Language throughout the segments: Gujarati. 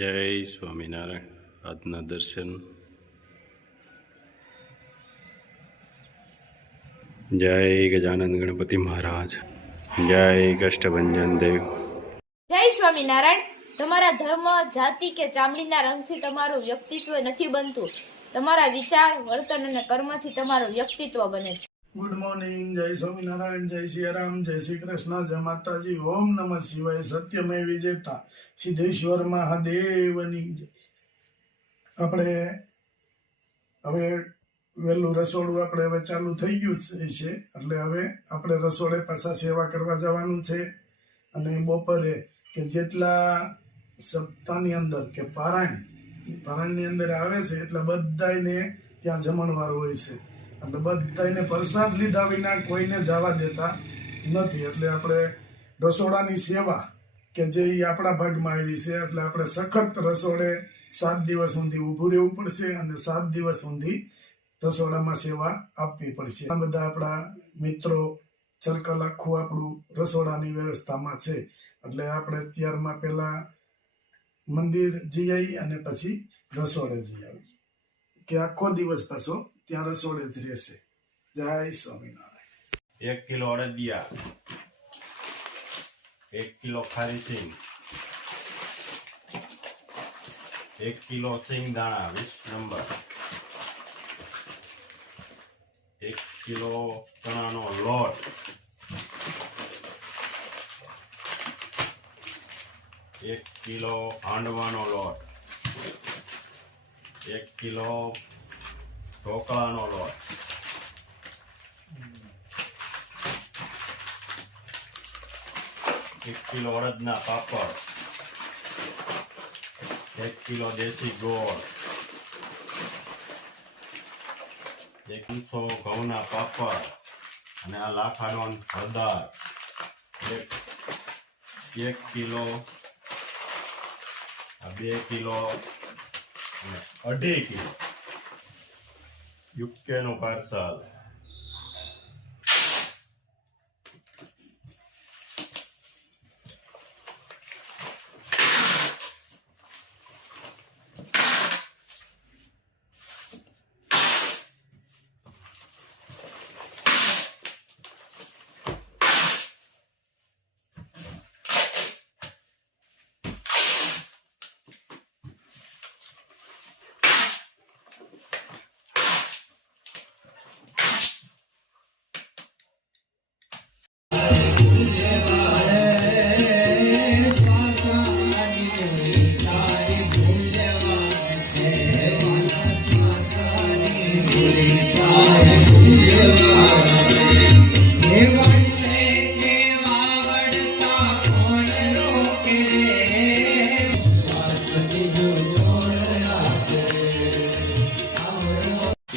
જય સ્વામિનારાયણ. આજના દર્શન. જય ગજાનંદ ગણપતિ મહારાજ. જય કષ્ટભંજન દેવ. જય સ્વામિનારાયણ. તમારા ધર્મ, જાતિ કે ચામડીના રંગથી તમારું વ્યક્તિત્વ નથી બનતું. તમારા વિચાર, વર્તન અને કર્મથી તમારું વ્યક્તિત્વ બને છે. Good morning. જય સ્વામિનારાયણ, જય સિયારામ, જય શ્રી કૃષ્ણ, જય માતાજી. ઓમ નમઃ શિવાય. સત્યમય વિજેતા સિદ્ધેશ્વર મહાદેવની જય. આપણે હવે વહેલું રસોડું આપણે હવે ચાલુ થઈ ગયું છે, એટલે હવે આપણે રસોડે પાછા સેવા કરવા જવાનું છે. અને બપોરે કે જેટલા સપ્તાહની અંદર કે પારાયણની અંદર આવે છે એટલે બધાને ત્યાં જમણવાર હોય છે. એટલે બધાને પ્રસાદ લીધા વિના કોઈને જવા દેતા નથી. એટલે આપણે રસોડાની સેવા કે જે આપણા ભાગમાં આવી છે, એટલે આપણે સખત રસોડે 7 દિવસ સુધી ઊભું રહેવું પડશે અને 7 દિવસ સુધી રસોડામાં સેવા આપવી પડશે. આ બધા આપણા મિત્રો સર્કલ આખું આપણું રસોડાની વ્યવસ્થામાં છે. એટલે આપણે ત્યારમાં પહેલા મંદિર જઈ આવી અને પછી રસોડે જઈ આવી કે આખો દિવસ પાછો ત્યાં રસોડે જ રહેશે. જય સ્વામિનારાયણ. 1 કિલો અડદિયા, 1 કિલો ખારી સિંગ, 1 કિલો સિંગ દાણા 20 નંબર, 1 કિલો ચણાનો લોટ, 1 કિલો હાંડવાનો લોટ, 1 કિલો ઢોકળાનો લોટ, 1 કિલો અડદના પાપડ, 1 કિલો દેશી ગોળ, 100 ઘઉંના પાપડ અને આ લાખાનો હળદર, 1 કિલો, 2 કિલો અને 2.5 કિલો યુકેનું પાર્સલ.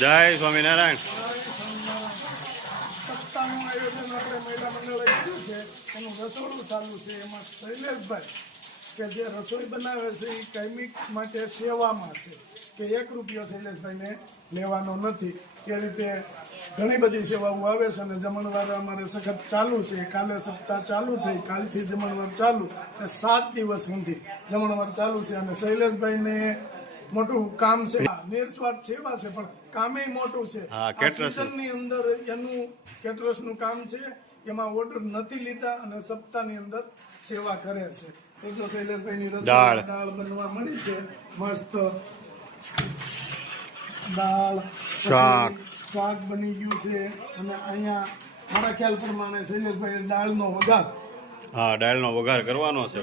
જય સ્વામિનારાયણ. સપ્તાહનું આયોજન આપણે મહિલા મંડળે કર્યું છે. એનું રસોડું ચાલુ છે. એમાં શૈલેષભાઈ કે જે રસોઈ બનાવે છે એ કાયમિક માટે સેવામાં છે કે 1 રૂપિયો શૈલેષભાઈને લેવાનો નથી. એ રીતે ઘણી બધી સેવાઓ આવે છે અને જમણવાર અમારે સખત ચાલુ છે. કાલે સપ્તાહ ચાલુ થઈ, કાલથી જમણવાર ચાલુ, 7 દિવસ સુધી જમણવાર ચાલુ છે. અને શૈલેષભાઈને મોટું કામ છે, નિસ્વાર્થ સેવા છે, પણ કામે મોટું છે. સિઝનની અંદર એનું કેટરસનું કામ છે. એમાં ઓર્ડર નથી લીધા અને સપ્તાહની અંદર સેવા કરે છે. તો શૈલેષભાઈની રસોઈ દાળ બનવા મળી છે. મસ્ત દાળ, શાક બની ગયું છે. અને અહીંયા મારા ખ્યાલ પ્રમાણે શૈલેષભાઈ દાળનો વઘાર, દાળનો વઘાર કરવાનો છે.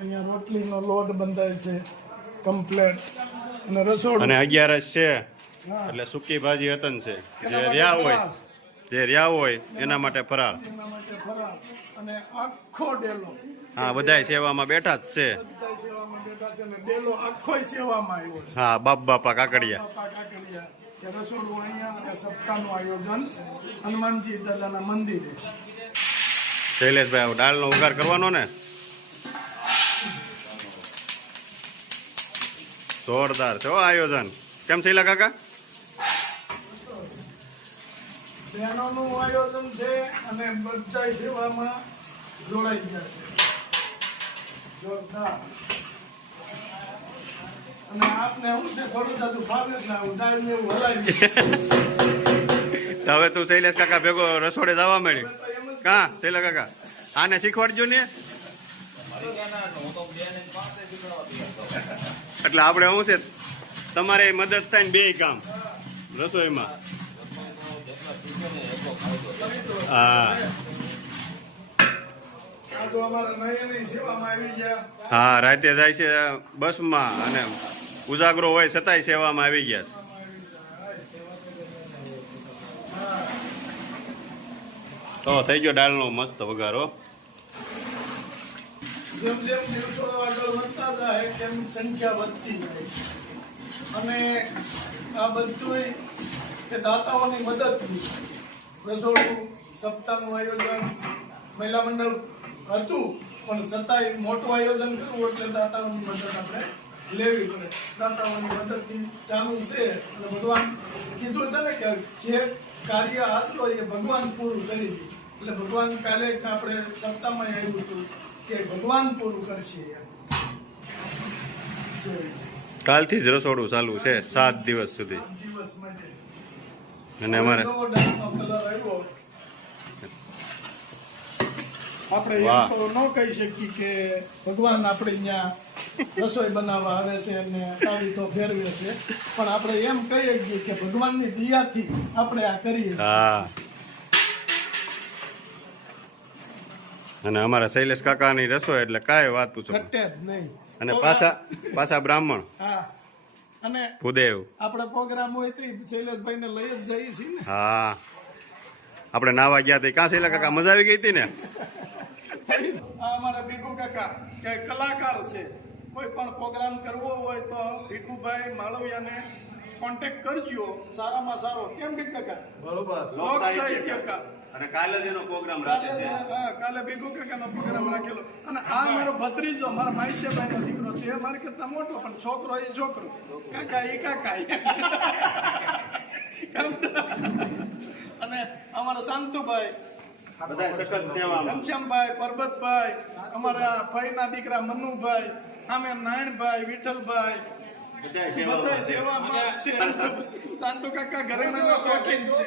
અહીંયા રોટલીનો લોટ બંધાય છે કમ્પ્લેટ. અને રસોડું અને 11 છે એટલે સૂકી ભાજી હતન છે. જે રહ્યા હોય એના માટે ફરાળ. અને આખો ડેલો, બધાય સેવામાં બેઠા જ છે. અને ડેલો આખોય સેવામાં આવ્યો છે. બાપ બાપા કાકડિયા. રસોડું અહીંયા અને સપ્તાહનું આયોજન હનુમાનજી દાદાના મંદિરે. શૈલેષભાઈ દાળનો વઘાર કરવાનો ને જોરદાર છે આયોજન. કેમ શૈલા કાકા? બહેનોનું આયોજન છે અને બધા સેવામાં જોડાઈ ગયા છે. જોરદાર. આપને હું છે થોડું જાજુ ફાવે એટલે આવું ડાળ ને એવું હલાવી તો હવે તું શૈલેષ કાકા ભેગો રસોડે જવા માંડ્યું તો એમ જ કા શૈલેષ કાકા આને શીખવાડજો ને એટલે આપણે શું છે તમારે મદદ થાય ને બે કામ રસોઈમાં હા આ તો અમારા નયનની સેવામાં આવી ગયા હા રાતે જાય છે બસમાં અને ઉજાગરો હોય છતાંય સેવામાં આવી ગયા છે. તો થઈ ગયો દાળનો મસ્ત વઘારો. જેમ જેમ દિવસો આગળ વધતા જાય તેમ સંખ્યા વધતી જાય છે અને આ બધું એ દાતાઓની મદદથી રસોડું સપ્તાહનું આયોજન મહિલા મંડળ હતું પણ છતાંય મોટું આયોજન કરવું એટલે દાતાઓની મદદ આપણે લેવી પડે. દાતાઓની મદદથી ચાલુ છે અને ભગવાન કીધું છે ને કે જે કાર્ય હાથ હોય એ ભગવાન પૂરું કરી દે એટલે ભગવાન કાલે આપણે સપ્તાહમાં આવ્યું હતું કે ભગવાન પૂરું કરશે એમ. કાલથી જ રસોડું ચાલુ છે 7 દિવસ સુધી. 7 દિવસ માટે અને અમારે નવો ડાળનો કલર આવ્યો. આપણે એમ વાહ. તો ન કહી શકીએ કે ભગવાન આપણે અહીંયા રસોઈ બનાવવા આવે છે અને આવી તો ફેરવે છે પણ આપણે એમ કહીએ છીએ કે ભગવાનની દયાથી આપણે આ કરીએ હા અને અમારા શૈલેષ કાકાની રસોઈ એટલે કાંઈ વાત પૂછો ઘટે જ નહીં. અને પાછા બ્રાહ્મણ હા અને ભૂદેવ. આપણે પ્રોગ્રામ હોય તો શૈલેષભાઈને લઈ જ જઈએ છીએ ને. હા આપણે નાવા ગયા હતા કાં શૈલેષ કાકા મજા આવી ગઈ હતી ને. આ અમારા ભીખુ કાકા કે કલાકાર છે. કોઈ પણ પ્રોગ્રામ કરવો હોય તો ભીખુભાઈ માળવિયાને કોન્ટેક્ટ કરજો. સારામાં સારો કેમ ભીખ કાકા? બરોબર લોક સાહિત્યકાર. અને કાલે જ એનો પ્રોગ્રામ કાલે ભીખુ કાકાનો પ્રોગ્રામ રાખેલો અને આ મારો ભત્રીજો મારા માઈશેભાઈનો દીકરો છે. એ મારી કરતા મોટો પણ છોકરો એ છોકરો કાકા એ કાકા અને અમારા શાંતુભાઈ બધા સખત સેવામાં. ઘનશ્યામભાઈ પરબતભાઈ અમારા ભાઈના દીકરા મનુભાઈ આમે નારાયણભાઈ વિઠ્ઠલભાઈ બધા સેવામાં જ છે. શાંતુ કાકા ઘરેણાના શોખીન છે.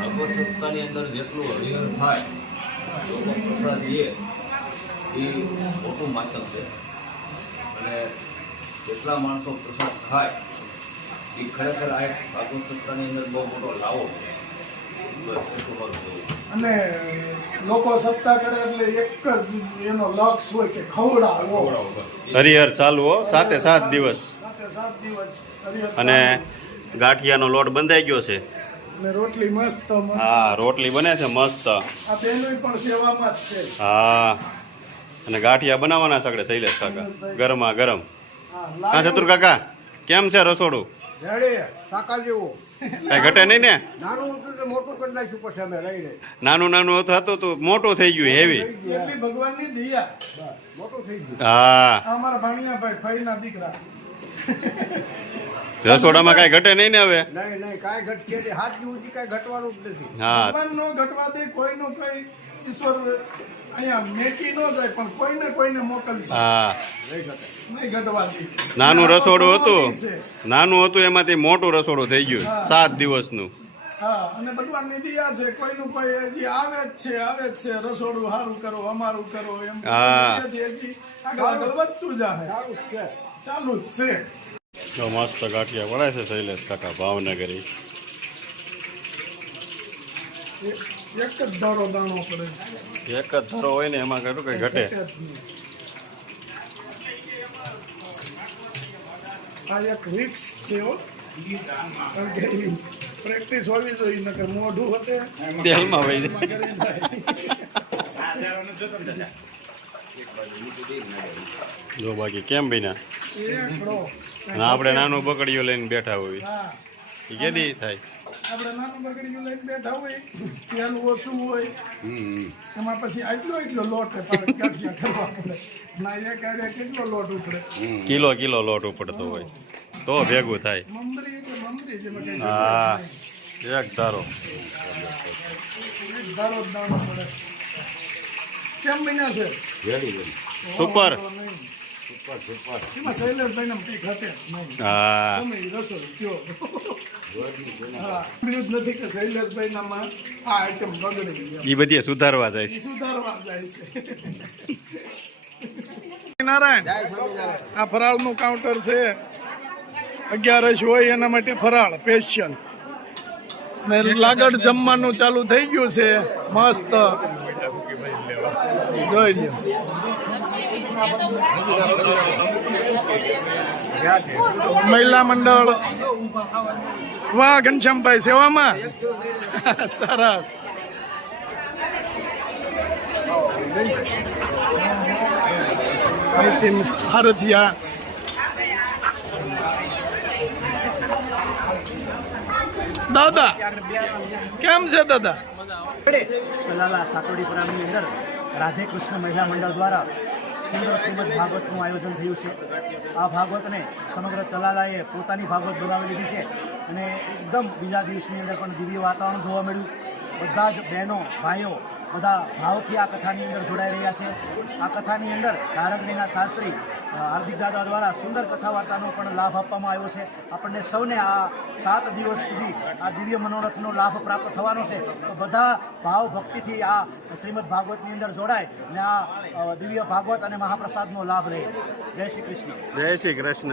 ભાગવત સપ્તાહની અંદર જેટલું હરિહર થાય લોકો પ્રસાદ લે એ મોટું માધ્યમ છે અને જેટલા માણસો પ્રસાદ ખાય એ ખરેખર આ એક ભાગવત સપ્તાહની અંદર બહુ મોટો લાવો બસ એટલું મારું કહેવું. અને લોકો સપ્તાહ કરે એટલે એક જ એનો લક્ષ્ય હોય કે ખવડાવો. હરિહર ચાલુ હો 7 દિવસ. સાથે 7 દિવસ હરિહર અને ચાલે. ગાંઠિયાનો લોટ બંધાઈ ગયો છે. અને રોટલી મસ્ત હા રોટલી બને છે મસ્ત. આ બેનોય પણ સેવામાં જ છે. હા અને ગાંઠિયા બનાવવાના સગડે શૈલેષ કાકા ગરમા ગરમ. હા હા ચતુર કાકા કેમ છે રસોડું? રેડે કાકા જેવું કઈ ઘટે નહીં ને? નાનું હતું તો મોટું કરી નાખ્યું પછી અમે રહી રહી નાનું હતું તો મોટું થઈ ગયું હેવી. એટલી ભગવાનની દયા. મોટું થઈ ગયું. હા આ અમારા ભાણિયાભાઈ ફઈના દીકરા. રસોડામાં કઈ ઘટે નહીં ને હવે. નહીં નહીં કાંઈ ઘટકે નહીં. હાથ સુધી કાંઈ ઘટવાનું જ નથી. હા ભગવાન નો ઘટવા દે કોઈનો કઈ ઈશ્વર અહીંયા મેકી ન જાય પણ કોઈને મોકલશે. હા નહીં ઘટે. નહીં ઘટવા દે. નાનું આ તો રસોડું હતું સ્વામી છે. નાનું હતું એમાંથી મોટું રસોડું થઈ ગયું 7 દિવસનું. હા અને ભગવાન ની દયા છે કોઈનું કોઈ હજી આવે જ છે રસોડું સારું કરો અમારું કરો એમ હા. હજી આગળ વધતું જાય સારું જ છે ચાલુ જ છે. તો મસ્ત ગાંઠિયા વળાય છે શૈલેષ કાકા ભાવનગરી. એક જ દાડો દાણો પડે એક જ ધરો હોય ને એમાં કઈ કઈ ઘટે. આ એક રિક્સ છે હો કારણ કે પ્રેક્ટિસ હોવી જોઈએ નકર મોઢું હતે તેલમાં વહી જાય. કરી જાય. જો બાકી કેમ બીના એકડો. અને આપણે નાનું બકડીઓ લઈને બેઠા હોય હા એ કેદી થાય. આપણે નાનું બગડીયું લઈને બેઠા હોય તેલ ઓછું હોય એમાં પછી આટલો લોટ ગાંઠિયા કરવા પડે ના એ કાર્ય કેટલો લોટ ઉપડે કિલો લોટ ઉપડતો હોય તો ભેગું થાય. મમરી એટલે મમરી જેમાં કઈ હા એક ધારો. એક ધારો જ દાણો પડે કેમ બન્યા છે સુપર. તો નહીં. એમાં શૈલેષભાઈને કંઈક હતે નહીં હા તમે ઈ રસોઈ કયો હા એટલું જ નથી કે શૈલેષભાઈનામાં આ આઈટમ બગડી ગઈ એ બધી સુધારવા જાય છે. સુધારવા જાય છે નારાયણ આ ફરાળનું કાઉન્ટર છે 11 હોય એના માટે ફરાળ સ્પેશિયલ ને લાગડ જમવાનું ચાલુ થઈ ગયું છે મસ્ત જોઈ લ્યો મહિલા મંડળ વાહ ઘનશ્યામભાઈ સેવામાં સરસ નીતિન ભારતીયા દાદા કેમ છે દાદા સલાલા સાતોડીપુરાની અંદર રાધે કૃષ્ણ મહિલા મંડળ દ્વારા સુંદર શ્રીમદ ભાગવતનું આયોજન થયું છે. આ ભાગવતને સમગ્ર ચલાલાએ પોતાની ભાગવત બનાવી લીધી છે અને એકદમ બીજા દિવસની અંદર પણ દિવ્ય વાતાવરણ જોવા મળ્યું. બધા જ બહેનો ભાઈઓ બધા ભાવથી આ કથાની અંદર જોડાઈ રહ્યા છે. આ કથાની અંદર ધારકડીના શાસ્ત્રી હાર્દિક દાદા દ્વારા સુંદર કથા વાર્તાનો પણ લાભ આપવામાં આવ્યો છે. આપણને સૌને આ 7 દિવસ સુધી આ દિવ્ય મનોરથનો લાભ પ્રાપ્ત થવાનો છે. તો બધા ભાવ ભક્તિથી આ શ્રીમદ ભાગવતની અંદર જોડાય ને આ દિવ્ય ભાગવત અને મહાપ્રસાદનો લાભ લે. જય શ્રી કૃષ્ણ. જય શ્રી કૃષ્ણ.